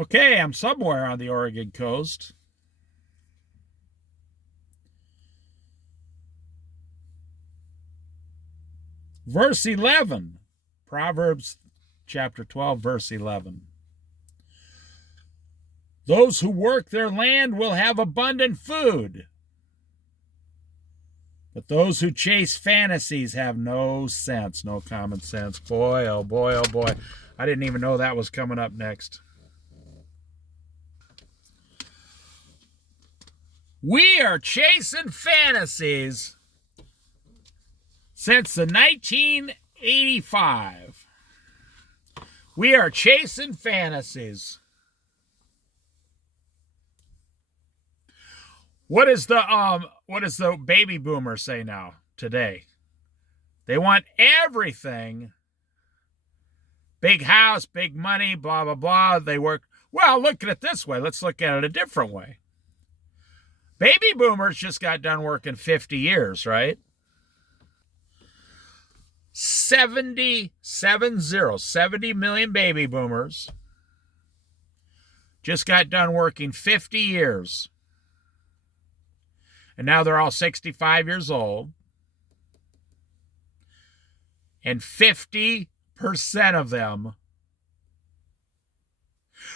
Okay, I'm somewhere on the Oregon coast. Verse 11, Proverbs chapter 12, verse 11. Those who work their land will have abundant food, but those who chase fantasies have no sense, no common sense. Boy, oh boy, oh boy. I didn't even know that was coming up next. We are chasing fantasies since the 1985. We are chasing fantasies. What does the baby boomers say now today? They want everything. Big house, big money, blah, blah, blah. They work. Well, look at it this way. Let's look at it a different way. Baby boomers just got done working 50 years, right? 70 million baby boomers just got done working 50 years. And now they're all 65 years old. And 50% of them,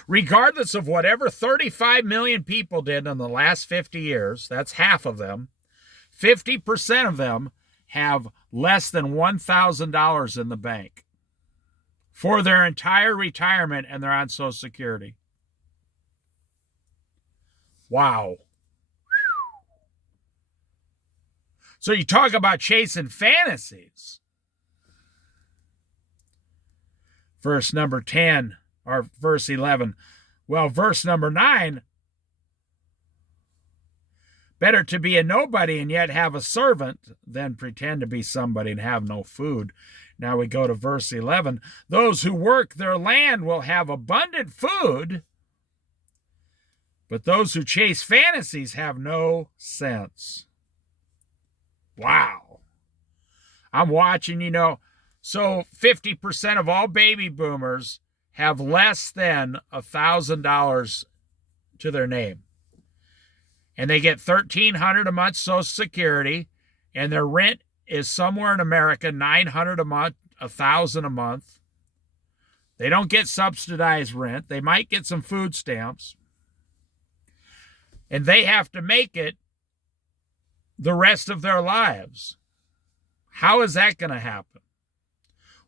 regardless of whatever 35 million people did in the last 50 years, that's half of them, 50% of them have less than $1,000 in the bank for their entire retirement, and they're on Social Security. Wow. So you talk about chasing fantasies. Verse number 10, or verse 11. Well, verse number 9, better to be a nobody and yet have a servant than pretend to be somebody and have no food. Now we go to verse 11. Those who work their land will have abundant food, but those who chase fantasies have no sense. Wow. I'm watching, so 50% of all baby boomers have less than $1,000 to their name. And they get $1,300 a month Social Security, and their rent is somewhere in America $900 a month, $1,000 a month. They don't get subsidized rent. They might get some food stamps. And they have to make it the rest of their lives. How is that going to happen?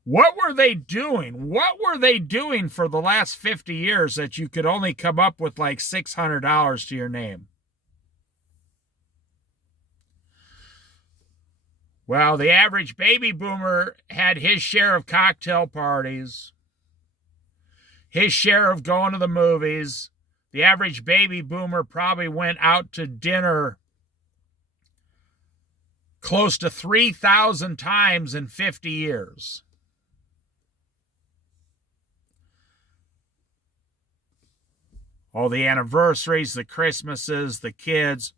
What were they doing? What were they doing for the last 50 years that you could only come up with like $600 to your name? Well, the average baby boomer had his share of cocktail parties, his share of going to the movies. The average baby boomer probably went out to dinner close to 3,000 times in 50 years. All the anniversaries, the Christmases, the kids.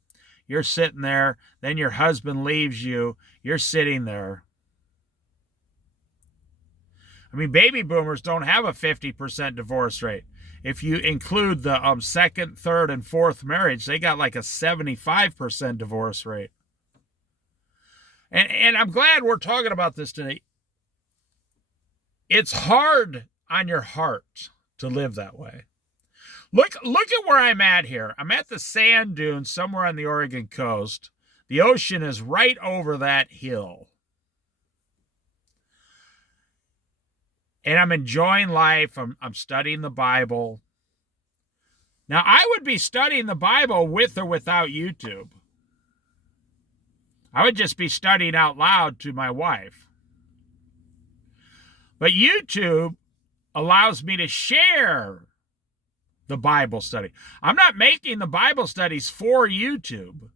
You're sitting there, then your husband leaves you. You're sitting there. I mean, baby boomers don't have a 50% divorce rate. If you include the second, third, and fourth marriage, they got like a 75% divorce rate. And I'm glad we're talking about this today. It's hard on your heart to live that way. Look at where I'm at here. I'm at the sand dunes somewhere on the Oregon coast. The ocean is right over that hill. And I'm enjoying life. I'm studying the Bible. Now, I would be studying the Bible with or without YouTube. I would just be studying out loud to my wife. But YouTube allows me to share the Bible study. I'm not making the Bible studies for YouTube.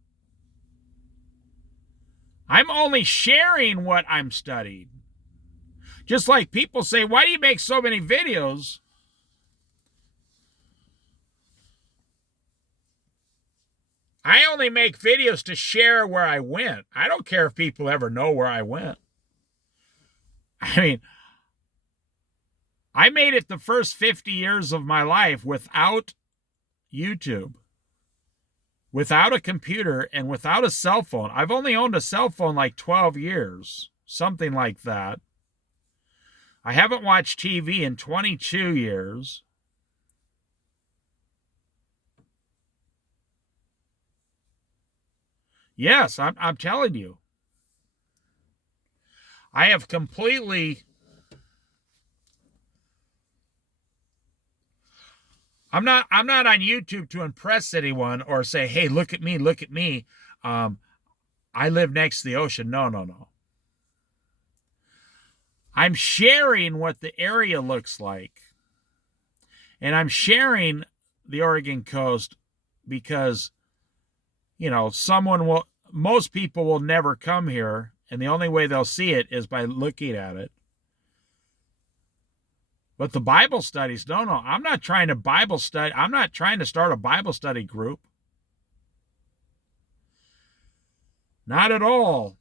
I'm only sharing what I'm studying. Just like people say, why do you make so many videos? I only make videos to share where I went. I don't care if people ever know where I went. I mean, I made it the first 50 years of my life without YouTube, without a computer, and without a cell phone. I've only owned a cell phone like 12 years, something like that. I haven't watched TV in 22 years. Yes, I'm telling you. I have completely... I'm not on YouTube to impress anyone or say, hey, look at me, look at me. I live next to the ocean. No. I'm sharing what the area looks like. And I'm sharing the Oregon coast because, most people will never come here. And the only way they'll see it is by looking at it. But the Bible studies, no, I'm not trying to Bible study. I'm not trying to start a Bible study group. Not at all.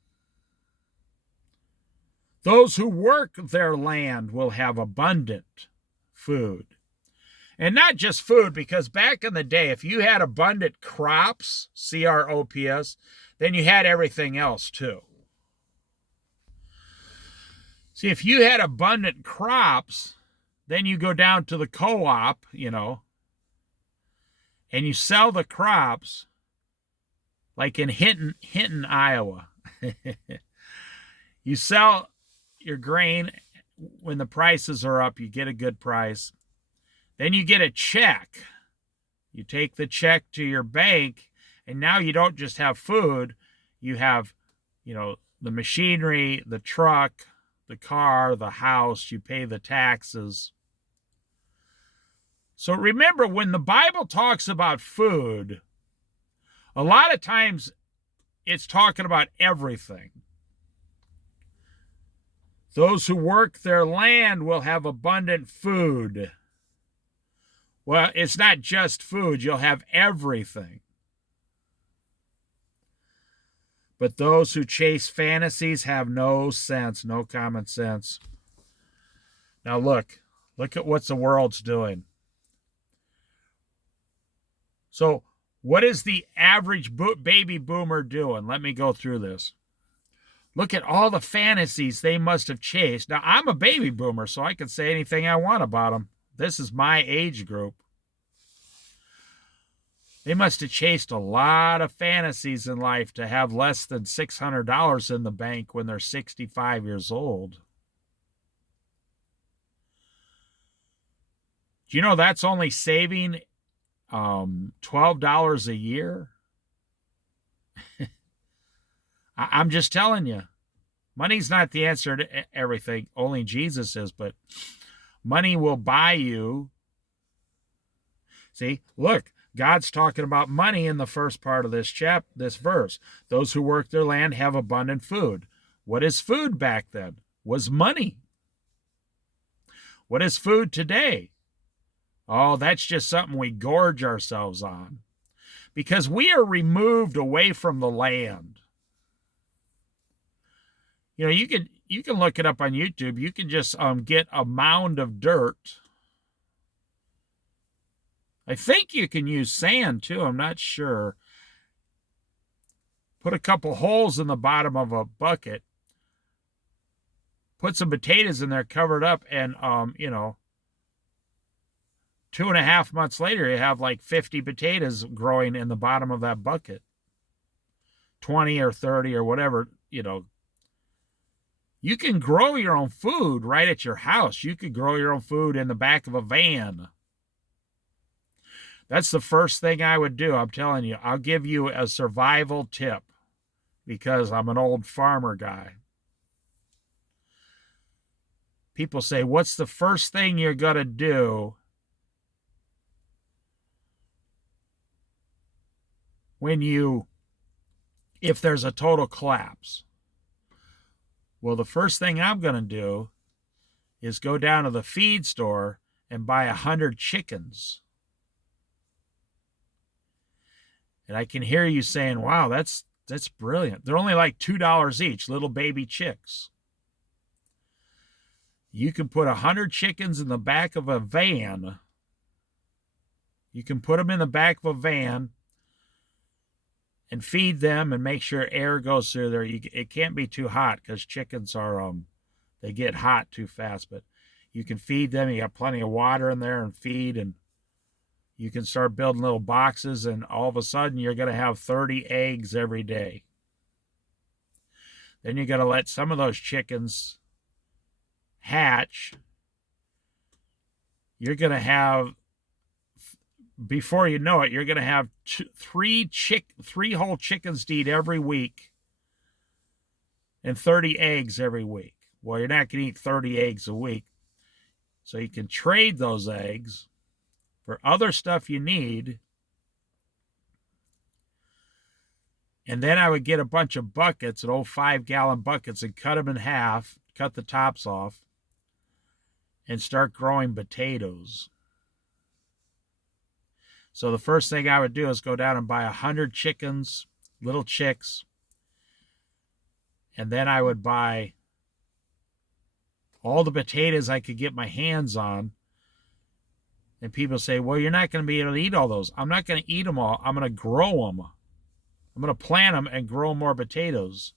Those who work their land will have abundant food. And not just food, because back in the day, if you had abundant crops, CROPS, then you had everything else too. See, if you had abundant crops, then you go down to the co-op, and you sell the crops, like in Hinton, Iowa. You sell your grain when the prices are up, you get a good price. Then you get a check. You take the check to your bank, and now you don't just have food, you have, the machinery, the truck, the car, the house, you pay the taxes. So remember, when the Bible talks about food, a lot of times it's talking about everything. Those who work their land will have abundant food. Well, it's not just food. You'll have everything. But those who chase fantasies have no sense, no common sense. Now look at what the world's doing. So what is the average baby boomer doing? Let me go through this. Look at all the fantasies they must have chased. Now, I'm a baby boomer, so I can say anything I want about them. This is my age group. They must have chased a lot of fantasies in life to have less than $600 in the bank when they're 65 years old. Do you know that's only saving $12 a year? I'm just telling you, money's not the answer to everything. Only Jesus is, but money will buy you. See, look, God's talking about money in the first part of this verse. Those who work their land have abundant food. What is food back then? Was money. What is food today? Oh, that's just something we gorge ourselves on, because we are removed away from the land. You can look it up on YouTube. You can just get a mound of dirt. I think you can use sand too. I'm not sure. Put a couple holes in the bottom of a bucket. Put some potatoes in there, covered up, and 2.5 months later, you have like 50 potatoes growing in the bottom of that bucket. 20 or 30 or whatever, You can grow your own food right at your house. You could grow your own food in the back of a van. That's the first thing I would do. I'm telling you, I'll give you a survival tip because I'm an old farmer guy. People say, what's the first thing you're going to do if there's a total collapse? Well, the first thing I'm going to do is go down to the feed store and buy 100 chickens. And I can hear you saying, wow, that's brilliant. They're only like $2 each, little baby chicks. You can put 100 chickens in the back of a van. You can put them in the back of a van and feed them and make sure air goes through there. It can't be too hot because chickens are, they get hot too fast. But you can feed them. You got plenty of water in there and feed, and you can start building little boxes, and all of a sudden you're going to have 30 eggs every day. Then you got to let some of those chickens hatch. You're going to have, before you know it, you're going to have three whole chickens to eat every week and 30 eggs every week. Well, you're not going to eat 30 eggs a week. So you can trade those eggs for other stuff you need. And then I would get a bunch of buckets, old 5-gallon buckets, and cut them in half, cut the tops off, and start growing potatoes. So the first thing I would do is go down and buy 100 chickens, little chicks, and then I would buy all the potatoes I could get my hands on. And people say, well, you're not going to be able to eat all those. I'm not going to eat them all. I'm going to grow them. I'm going to plant them and grow more potatoes.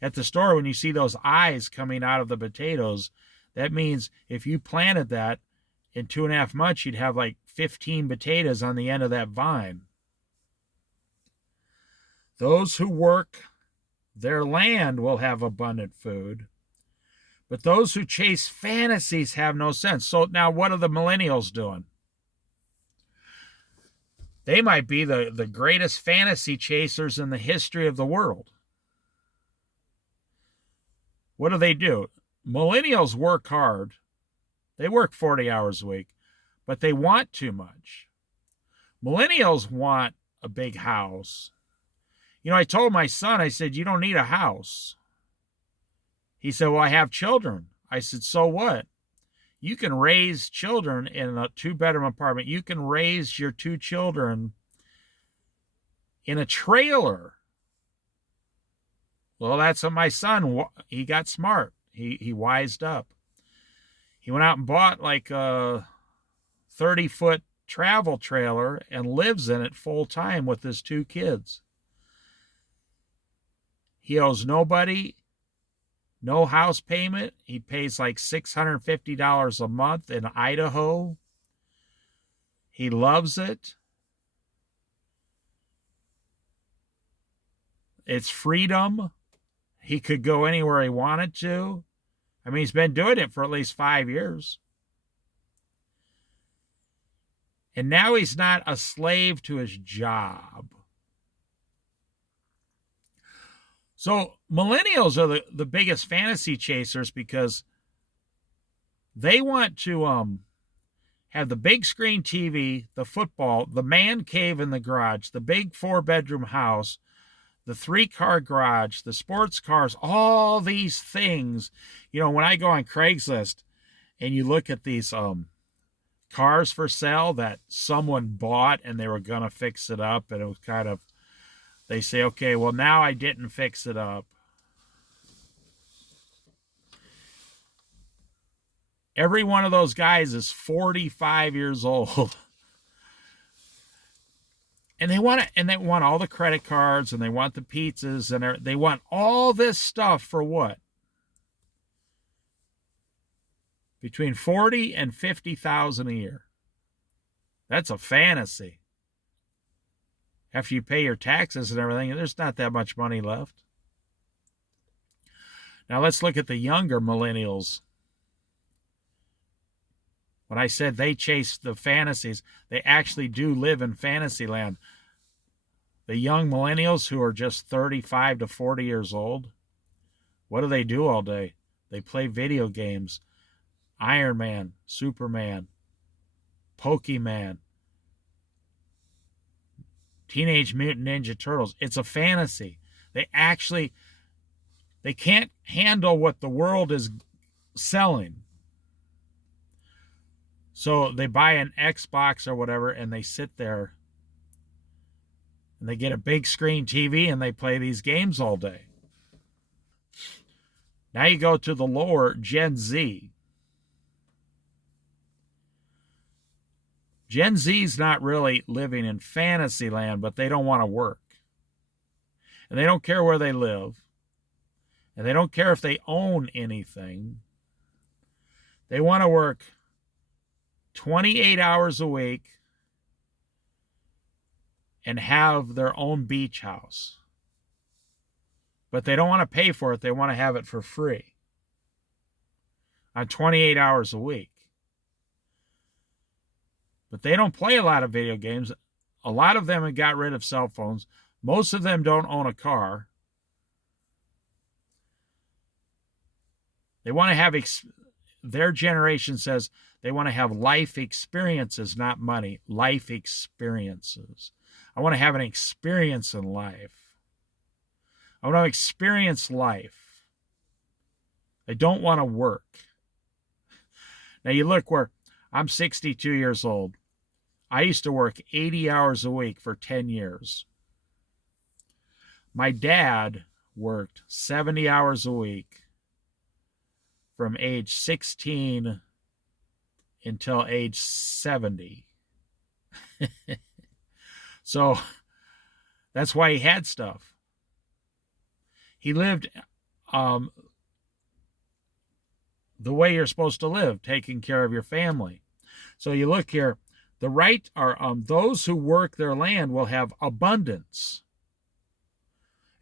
At the store, when you see those eyes coming out of the potatoes, that means if you planted that, in 2.5 months, you'd have like 15 potatoes on the end of that vine. Those who work their land will have abundant food, but those who chase fantasies have no sense. So now what are the millennials doing? They might be the greatest fantasy chasers in the history of the world. What do? Millennials work hard. They work 40 hours a week, but they want too much. Millennials want a big house. You know, I told my son, I said, you don't need a house. He said, well, I have children. I said, so what? You can raise children in a 2-bedroom apartment. You can raise your 2 children in a trailer. Well, that's what my son, he got smart. He wised up. He went out and bought like a 30-foot travel trailer and lives in it full time with his 2 kids. He owes nobody, no house payment. He pays like $650 a month in Idaho. He loves it. It's freedom. He could go anywhere he wanted to. I mean, he's been doing it for at least 5 years. And now he's not a slave to his job. So millennials are the biggest fantasy chasers because they want to have the big screen TV, the football, the man cave in the garage, the big 4-bedroom house, the 3-car garage, the sports cars, all these things. You know, when I go on Craigslist and you look at these cars for sale that someone bought and they were going to fix it up, and it was kind of, they say, okay, well, now I didn't fix it up. Every one of those guys is 45 years old. And they want all the credit cards, and they want the pizzas, and they want all this stuff for what? Between 40 and 50,000 a year. That's a fantasy. After you pay your taxes and everything, there's not that much money left. Now let's look at the younger millennials. When I said they chase the fantasies, they actually do live in fantasy land. The young millennials who are just 35 to 40 years old, what do they do all day? They play video games. Iron Man, Superman, Pokemon, Teenage Mutant Ninja Turtles. It's a fantasy. They can't handle what the world is selling. So they buy an Xbox or whatever, and they sit there and they get a big screen TV and they play these games all day. Now you go to the lower Gen Z. Gen Z's not really living in fantasy land, but they don't want to work. And they don't care where they live. And they don't care if they own anything. They want to work 28 hours a week and have their own beach house. But they don't want to pay for it. They want to have it for free on 28 hours a week. But they don't play a lot of video games. A lot of them have got rid of cell phones. Most of them don't own a car. They want to have, their generation says they want to have life experiences, not money. Life experiences. I want to have an experience in life. I want to experience life. I don't want to work. Now you look where I'm 62 years old. I used to work 80 hours a week for 10 years. My dad worked 70 hours a week from age 16 until age 70. So that's why he had stuff. He lived the way you're supposed to live, taking care of your family. So you look here, the right are those who work their land will have abundance.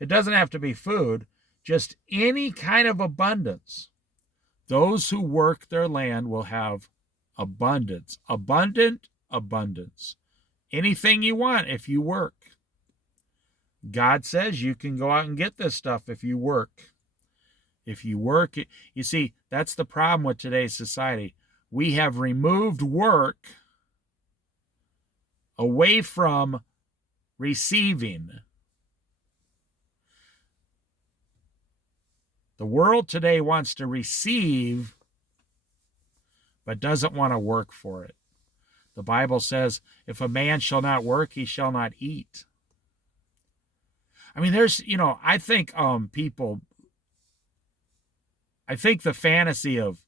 It doesn't have to be food, just any kind of abundance. Those who work their land will have abundance. Abundant abundance. Anything you want if you work. God says you can go out and get this stuff if you work. If you work, you see, that's the problem with today's society. We have removed work away from receiving. The world today wants to receive, but doesn't want to work for it. The Bible says, if a man shall not work, he shall not eat. I mean, there's, I think people, I think the fantasy of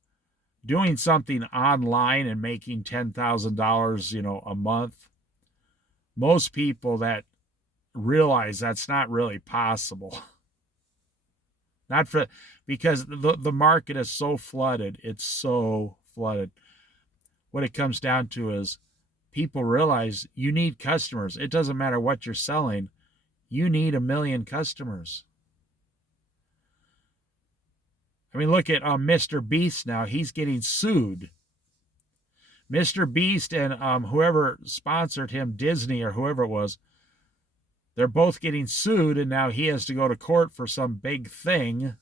doing something online and making $10,000, a month, most people that realize that's not really possible. Not for, because the market is so flooded. It's so flooded. What it comes down to is people realize you need customers. It doesn't matter what you're selling. You need 1 million customers. I mean, look at Mr. Beast now. He's getting sued. Mr. Beast and whoever sponsored him, Disney or whoever it was, they're both getting sued, and now he has to go to court for some big thing.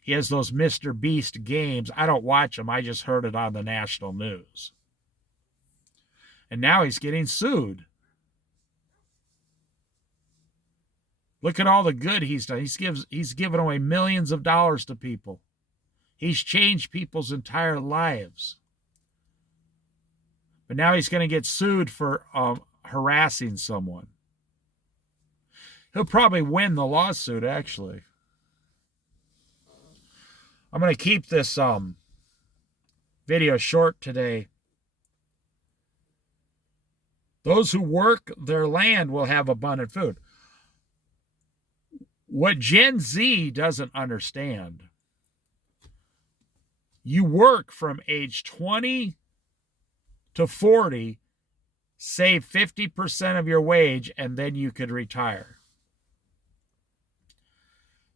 He has those Mr. Beast games. I don't watch them. I just heard it on the national news. And now he's getting sued. Look at all the good he's done. He's given away millions of dollars to people. He's changed people's entire lives. But now he's going to get sued for harassing someone. He'll probably win the lawsuit, actually. I'm going to keep this video short today. Those who work their land will have abundant food. What Gen Z doesn't understand, you work from age 20 to 40, save 50% of your wage, and then you could retire.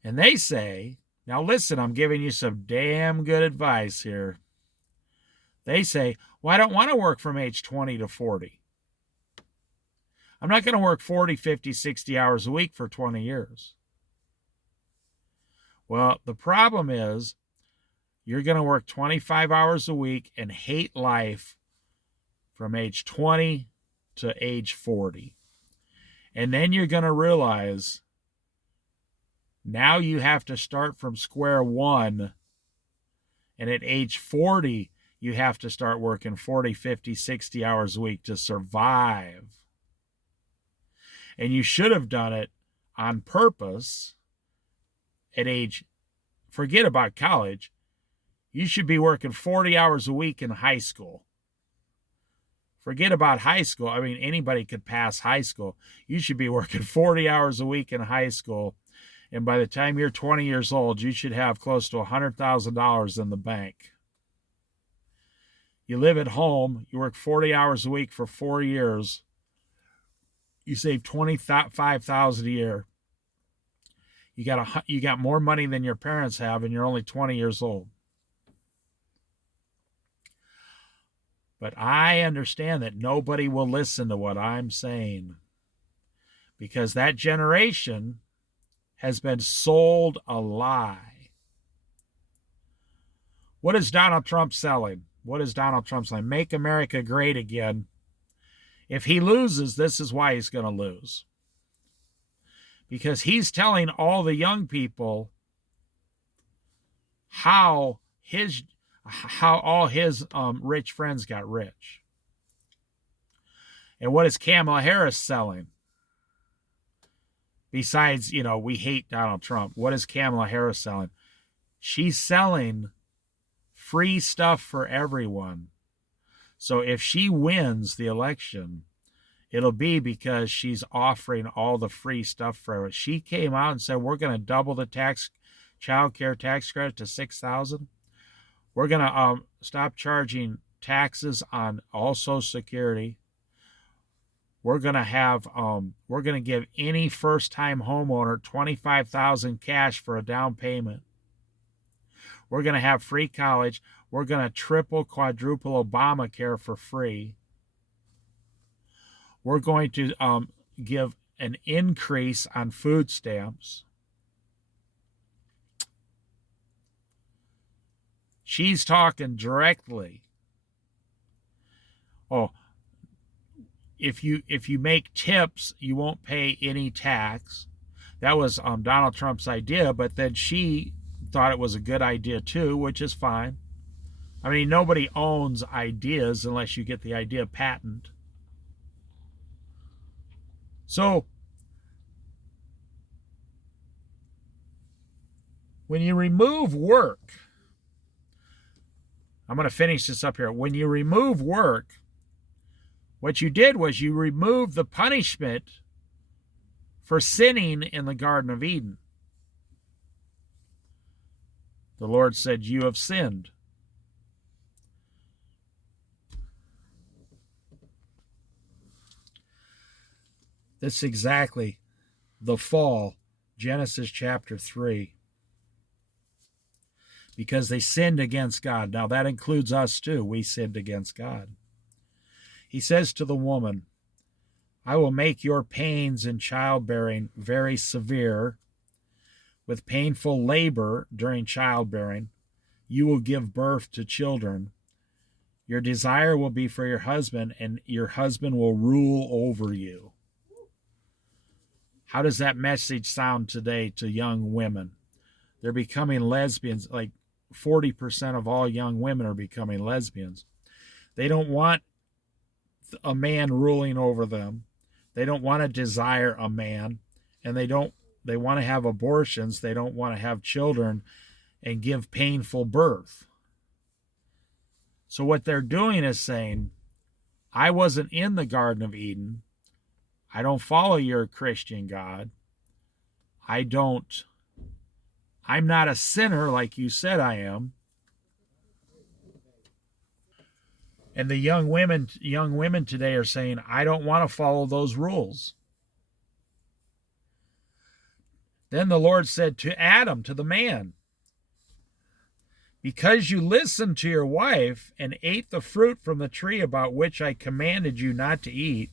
And they say, now listen, I'm giving you some damn good advice here. They say, well, I don't want to work from age 20 to 40. I'm not going to work 40, 50, 60 hours a week for 20 years. Well, the problem is you're going to work 25 hours a week and hate life from age 20 to age 40. And then you're going to realize now you have to start from square one. And at age 40, you have to start working 40, 50, 60 hours a week to survive. And you should have done it on purpose at age forget about college. You should be working 40 hours a week in high school. Forget about high school. I mean, anybody could pass high school. You should be working 40 hours a week in high school. And by the time you're 20 years old, you should have close to $100,000 in the bank. You live at home. You work 40 hours a week for 4 years. You save $25,000 a year. You got more money than your parents have, and you're only 20 years old. But I understand that nobody will listen to what I'm saying, because that generation has been sold a lie. What is Donald Trump selling? What is Donald Trump saying? Make America great again. If he loses, this is why he's going to lose. Because he's telling all the young people how all his rich friends got rich. And what is Kamala Harris selling? Besides, we hate Donald Trump. What is Kamala Harris selling? She's selling free stuff for everyone. So if she wins the election, it'll be because she's offering all the free stuff for everyone. She came out and said, we're going to double the child care tax credit to $6,000. We're going to stop charging taxes on all Social Security. We're going to give any first-time homeowner $25,000 cash for a down payment. We're going to have free college. We're going to triple, quadruple Obamacare for free. We're going to give an increase on food stamps. She's talking directly. Oh, if you make tips, you won't pay any tax. That was Donald Trump's idea, but then she thought it was a good idea too, which is fine. I mean, nobody owns ideas unless you get the idea patent. So, when you remove work, I'm going to finish this up here. When you remove work, what you did was you removed the punishment for sinning in the Garden of Eden. The Lord said, you have sinned. This is exactly the fall, Genesis chapter 3. Because they sinned against God. Now that includes us too. We sinned against God. He says to the woman, I will make your pains in childbearing very severe. With painful labor during childbearing, you will give birth to children. Your desire will be for your husband, and your husband will rule over you. How does that message sound today to young women? They're becoming lesbians. Like 40% of all young women are becoming lesbians. They don't want a man ruling over them. They don't want to desire a man, and they want to have abortions. They don't want to have children and give painful birth. So what they're doing is saying, I wasn't in the Garden of Eden. I don't follow your Christian God. I'm not a sinner like you said I am. And the young women today are saying, I don't want to follow those rules. Then the Lord said to Adam, to the man, because you listened to your wife and ate the fruit from the tree about which I commanded you not to eat,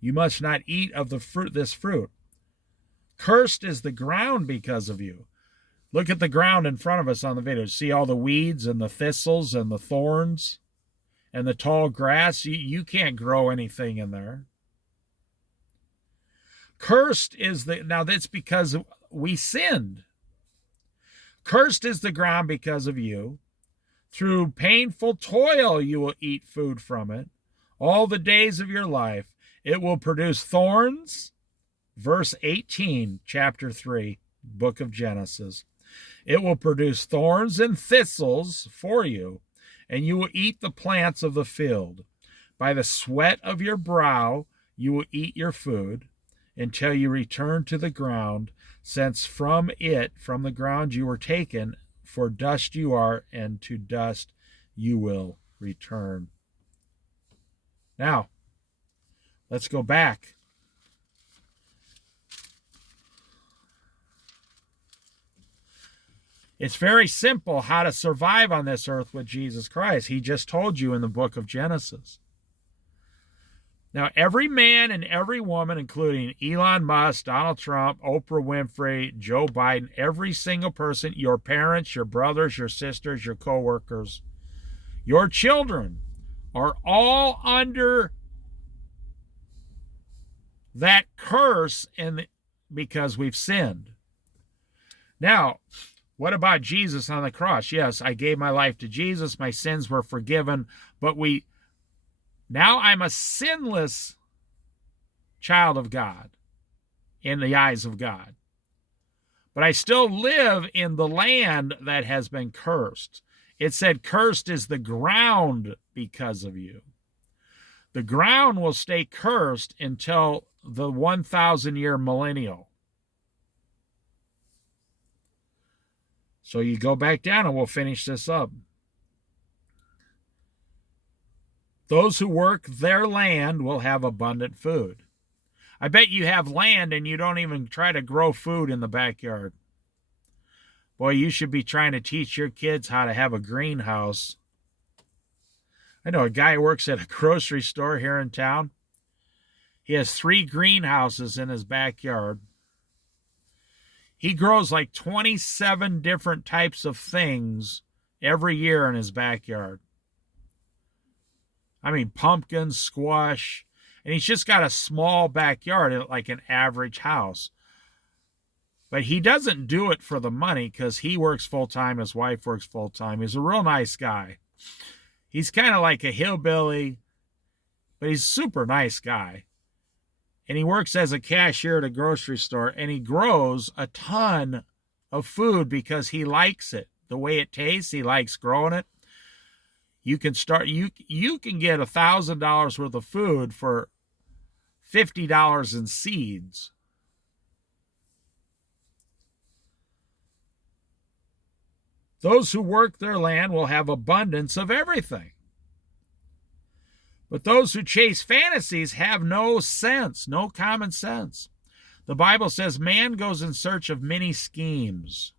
you must not eat of this fruit. Cursed is the ground because of you. Look at the ground in front of us on the video. See all the weeds and the thistles and the thorns and the tall grass? You can't grow anything in there. Cursed is now that's because we sinned. Cursed is the ground because of you. Through painful toil you will eat food from it. All the days of your life it will produce thorns. Verse 18, chapter 3, book of Genesis. It will produce thorns and thistles for you, and you will eat the plants of the field. By the sweat of your brow you will eat your food until you return to the ground, since from the ground you were taken, for dust you are, and to dust you will return. Now, let's go back. It's very simple how to survive on this earth with Jesus Christ. He just told you in the book of Genesis. Now, every man and every woman, including Elon Musk, Donald Trump, Oprah Winfrey, Joe Biden, every single person, your parents, your brothers, your sisters, your co-workers, your children, are all under that curse because we've sinned. Now, what about Jesus on the cross? Yes, I gave my life to Jesus. My sins were forgiven. But now I'm a sinless child of God in the eyes of God. But I still live in the land that has been cursed. It said, cursed is the ground because of you. The ground will stay cursed until the 1,000-year millennial. So you go back down and we'll finish this up. Those who work their land will have abundant food. I bet you have land and you don't even try to grow food in the backyard. Boy, you should be trying to teach your kids how to have a greenhouse. I know a guy who works at a grocery store here in town. He has 3 greenhouses in his backyard. He grows like 27 different types of things every year in his backyard. I mean, pumpkins, squash, and he's just got a small backyard, like an average house. But he doesn't do it for the money because he works full-time, his wife works full-time. He's a real nice guy. He's kind of like a hillbilly, but he's a super nice guy. And he works as a cashier at a grocery store, and he grows a ton of food because he likes it. The way it tastes, he likes growing it. You can get $1,000 worth of food for $50 in seeds. Those who work their land will have abundance of everything. But those who chase fantasies have no sense, no common sense. The Bible says man goes in search of many schemes.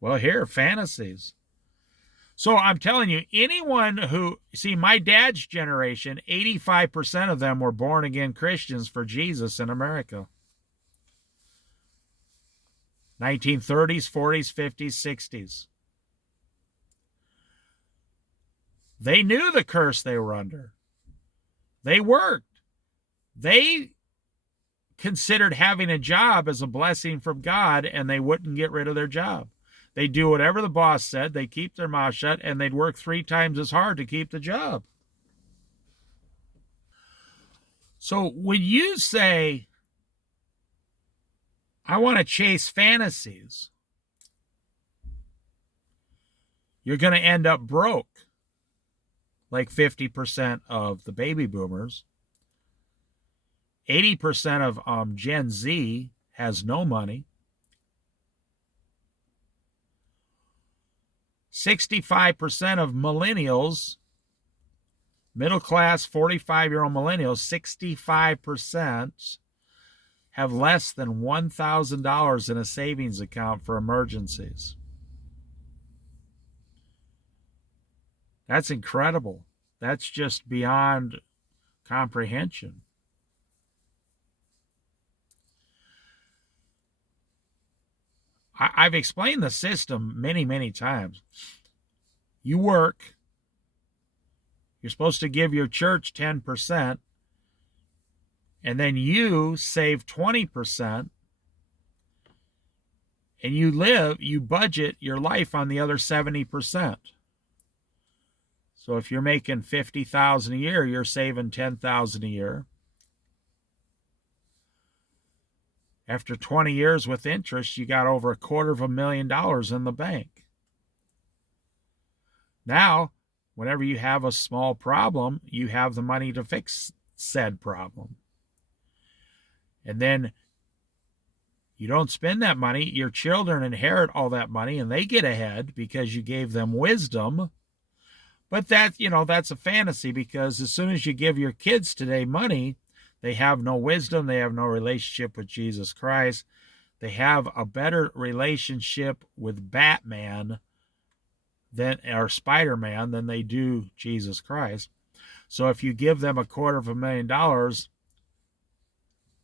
Well, here, fantasies. So I'm telling you, anyone my dad's generation, 85% of them were born-again Christians for Jesus in America. 1930s, 40s, 50s, 60s. They knew the curse they were under. They worked. They considered having a job as a blessing from God, and they wouldn't get rid of their job. They'd do whatever the boss said. They'd keep their mouth shut, and they'd work 3 times as hard to keep the job. So when you say, I want to chase fantasies, you're going to end up broke. Like 50% of the baby boomers. 80% of Gen Z has no money. 65% of millennials, middle class 45-year-old millennials, 65% have less than $1,000 in a savings account for emergencies. That's incredible. That's just beyond comprehension. I've explained the system many, many times. You work. You're supposed to give your church 10%, and then you save 20%, and you budget your life on the other 70%. So if you're making $50,000 a year, you're saving $10,000 a year. After 20 years with interest, you got over $250,000 in the bank. Now, whenever you have a small problem, you have the money to fix said problem. And then you don't spend that money. Your children inherit all that money and they get ahead because you gave them wisdom. But that's a fantasy, because as soon as you give your kids today money, they have no wisdom. They have no relationship with Jesus Christ. They have a better relationship with Batman or Spider-Man than they do Jesus Christ. So if you give them $250,000,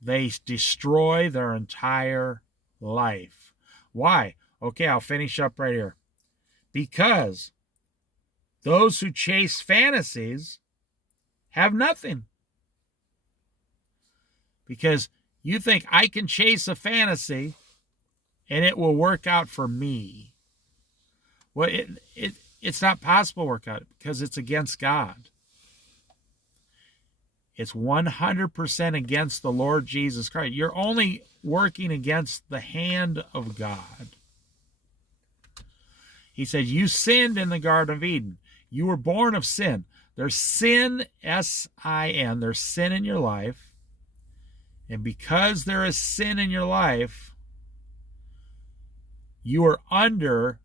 they destroy their entire life. Why? Okay, I'll finish up right here. Because those who chase fantasies have nothing. Because you think I can chase a fantasy and it will work out for me. Well, it's not possible to work out because it's against God. It's 100% against the Lord Jesus Christ. You're only working against the hand of God. He said, you sinned in the Garden of Eden. You were born of sin. There's sin, S-I-N. There's sin in your life. And because there is sin in your life, you are under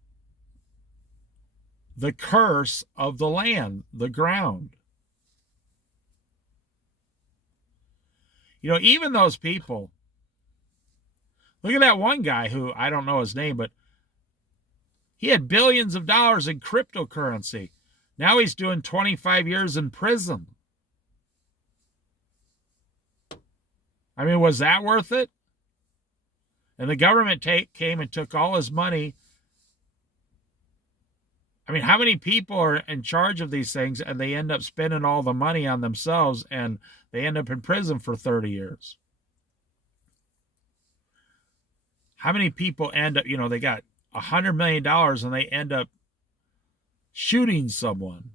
the curse of the land, the ground. Even those people, look at that one guy who, I don't know his name, but he had billions of dollars in cryptocurrency. Now he's doing 25 years in prison. I mean, was that worth it? And the government came and took all his money. I mean, how many people are in charge of these things and they end up spending all the money on themselves and they end up in prison for 30 years? How many people end up, they got $100 million and they end up shooting someone?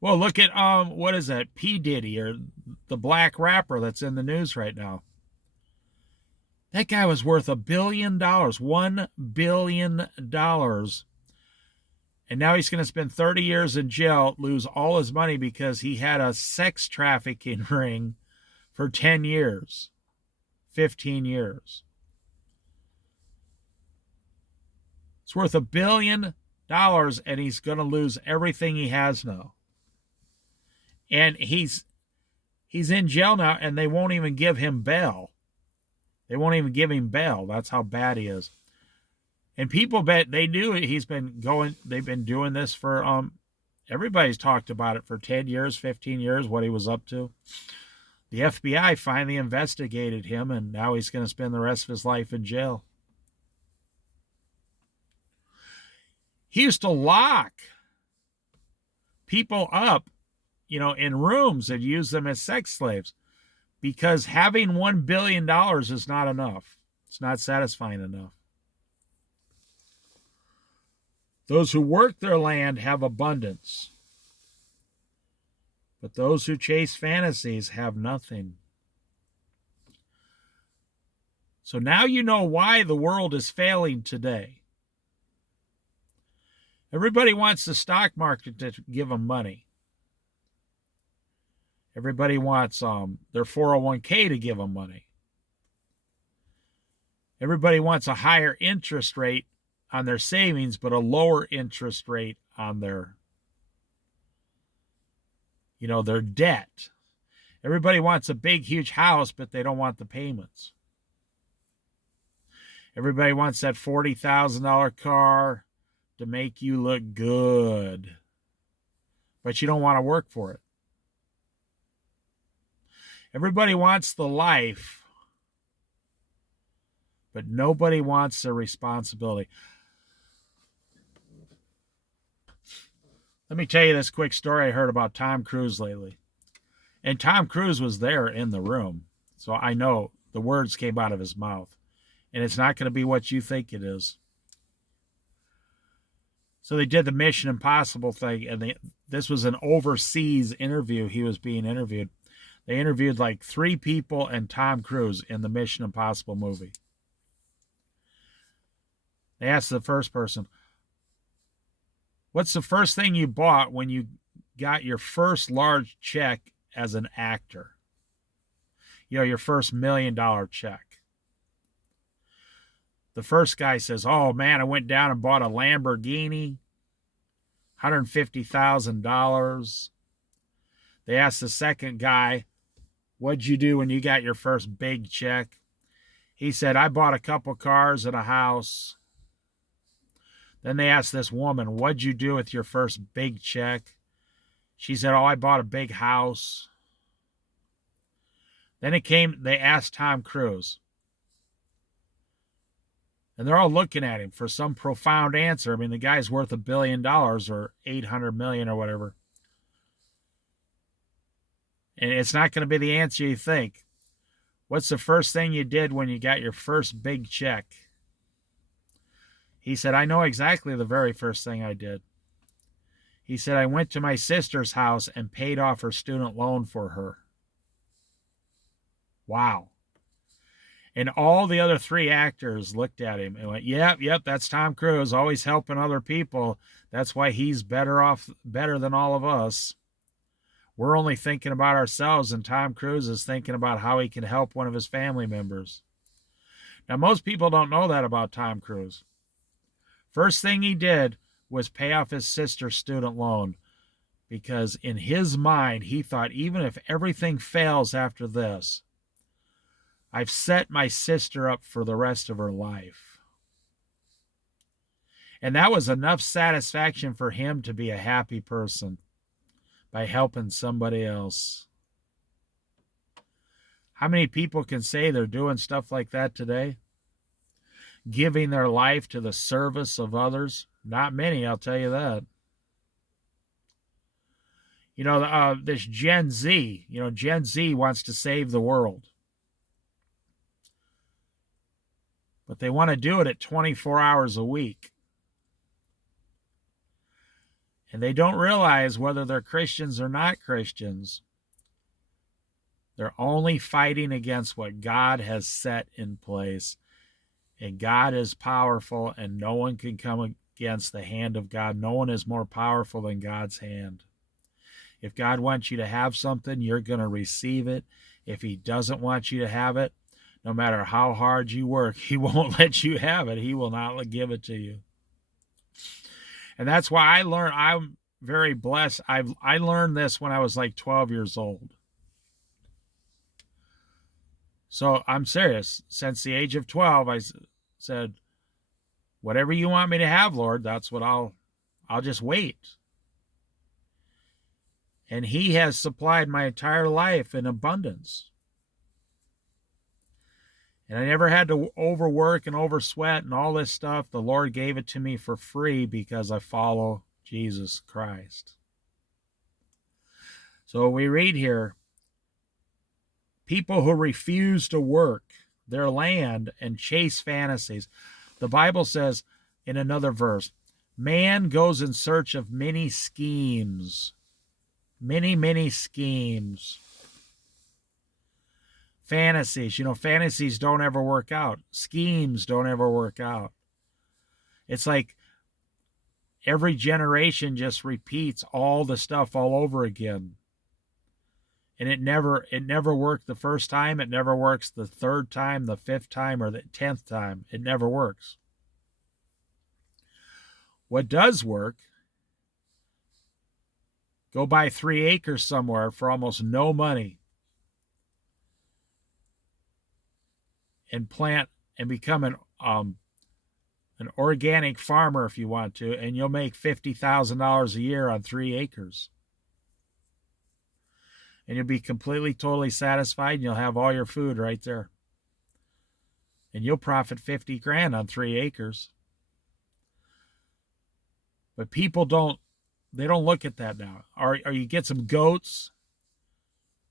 Well, look at, what is that? P. Diddy, or the black rapper that's in the news right now. That guy was worth $1 billion, $1 billion. And now he's going to spend 30 years in jail, lose all his money because he had a sex trafficking ring for 10 years, 15 years. It's worth $1 billion, and he's going to lose everything he has now. And he's in jail now, and they won't even give him bail. They won't even give him bail. That's how bad he is. And people bet they knew they've been doing this for, everybody's talked about it for 10 years, 15 years, what he was up to. The FBI finally investigated him, and now he's going to spend the rest of his life in jail. He used to lock people up, in rooms and use them as sex slaves, because having $1 billion is not enough. It's not satisfying enough. Those who work their land have abundance, but those who chase fantasies have nothing. So now you know why the world is failing today. Everybody wants the stock market to give them money. Everybody wants their 401k to give them money. Everybody wants a higher interest rate on their savings, but a lower interest rate on their debt. Everybody wants a big, huge house, but they don't want the payments. Everybody wants that $40,000 car to make you look good, but you don't want to work for it. Everybody wants the life, but nobody wants the responsibility. Let me tell you this quick story I heard about Tom Cruise lately. And Tom Cruise was there in the room, so I know the words came out of his mouth. And it's not going to be what you think it is. So they did the Mission Impossible thing, and this was an overseas interview. He was being interviewed. They interviewed like 3 people and Tom Cruise in the Mission Impossible movie. They asked the first person, what's the first thing you bought when you got your first large check as an actor? You know, your first $1 million check. The first guy says, oh man, I went down and bought a Lamborghini, $150,000. They asked the second guy, what'd you do when you got your first big check? He said, I bought a couple cars and a house. Then they asked this woman, what'd you do with your first big check? She said, oh, I bought a big house. Then they asked Tom Cruise. And they're all looking at him for some profound answer. I mean, the guy's worth $1 billion or 800 million or whatever. And it's not going to be the answer you think. What's the first thing you did when you got your first big check? He said, I know exactly the very first thing I did. He said, I went to my sister's house and paid off her student loan for her. Wow. And all the other 3 actors looked at him and went, yep, that's Tom Cruise, always helping other people. That's why he's better than all of us. We're only thinking about ourselves, and Tom Cruise is thinking about how he can help one of his family members. Now, most people don't know that about Tom Cruise. First thing he did was pay off his sister's student loan, because in his mind, he thought, even if everything fails after this, I've set my sister up for the rest of her life. And that was enough satisfaction for him to be a happy person by helping somebody else. How many people can say they're doing stuff like that today? Giving their life to the service of others? Not many, I'll tell you that. You know, this Gen Z, Gen Z wants to save the world. But they want to do it at 24 hours a week. And they don't realize whether they're Christians or not Christians. They're only fighting against what God has set in place. And God is powerful, and no one can come against the hand of God. No one is more powerful than God's hand. If God wants you to have something, you're going to receive it. If he doesn't want you to have it, no matter how hard you work, he won't let you have it. He will not give it to you. And that's why I'm very blessed. I learned this when I was like 12 years old. So I'm serious. Since the age of 12, I said, whatever you want me to have, Lord, that's what I'll just wait. And he has supplied my entire life in abundance. And I never had to overwork and oversweat and all this stuff. The Lord gave it to me for free because I follow Jesus Christ. So we read here, people who refuse to work their land and chase fantasies. The Bible says in another verse, man goes in search of many schemes. Many schemes. Fantasies. Fantasies don't ever work out. Schemes don't ever work out. It's like every generation just repeats all the stuff all over again. And it never worked the first time. It never works the third time, the fifth time, or the 10th time. It never works. What does work, go buy 3 acres somewhere for almost no money and plant and become an organic farmer if you want to, and you'll make $50,000 a year on 3 acres. And you'll be completely, totally satisfied, and you'll have all your food right there. And you'll profit 50 grand on 3 acres. But people don't look at that now. Or you get some goats,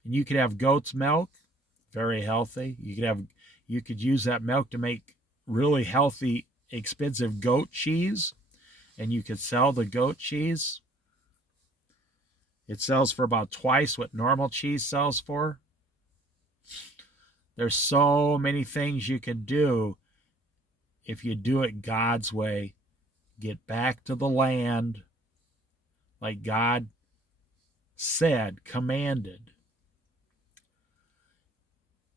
and you could have goat's milk, very healthy. You could use that milk to make really healthy, expensive goat cheese, and you could sell the goat cheese. It sells for about twice what normal cheese sells for. There's so many things you can do if you do it God's way. Get back to the land like God said, commanded.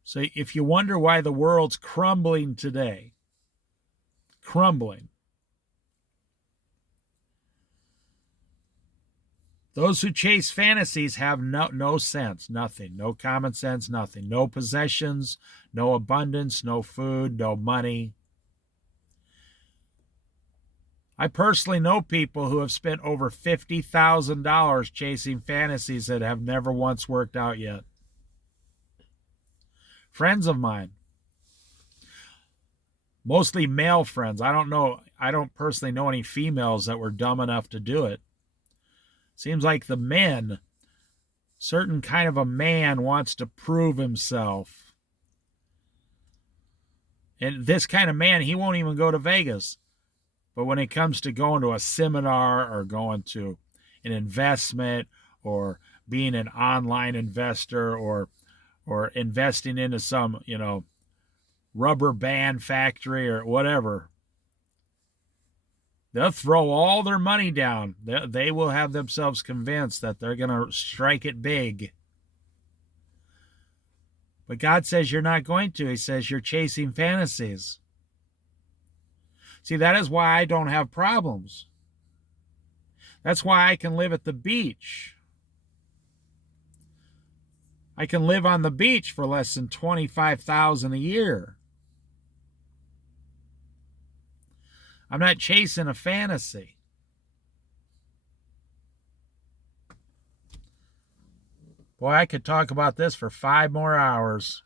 So if you wonder why the world's crumbling today, those who chase fantasies have no sense, nothing, no common sense, nothing, no possessions, no abundance, no food, no money. I personally know people who have spent over $50,000 chasing fantasies that have never once worked out yet. Friends of mine, mostly male friends. I don't personally know any females that were dumb enough to do it. Seems like the men, certain kind of a man wants to prove himself. And this kind of man, he won't even go to Vegas. But when it comes to going to a seminar or going to an investment or being an online investor or investing into some, rubber band factory or whatever, they'll throw all their money down. They will have themselves convinced that they're going to strike it big. But God says you're not going to. He says you're chasing fantasies. See, that is why I don't have problems. That's why I can live at the beach. I can live on the beach for less than $25,000 a year. I'm not chasing a fantasy. Boy, I could talk about this for 5 more hours.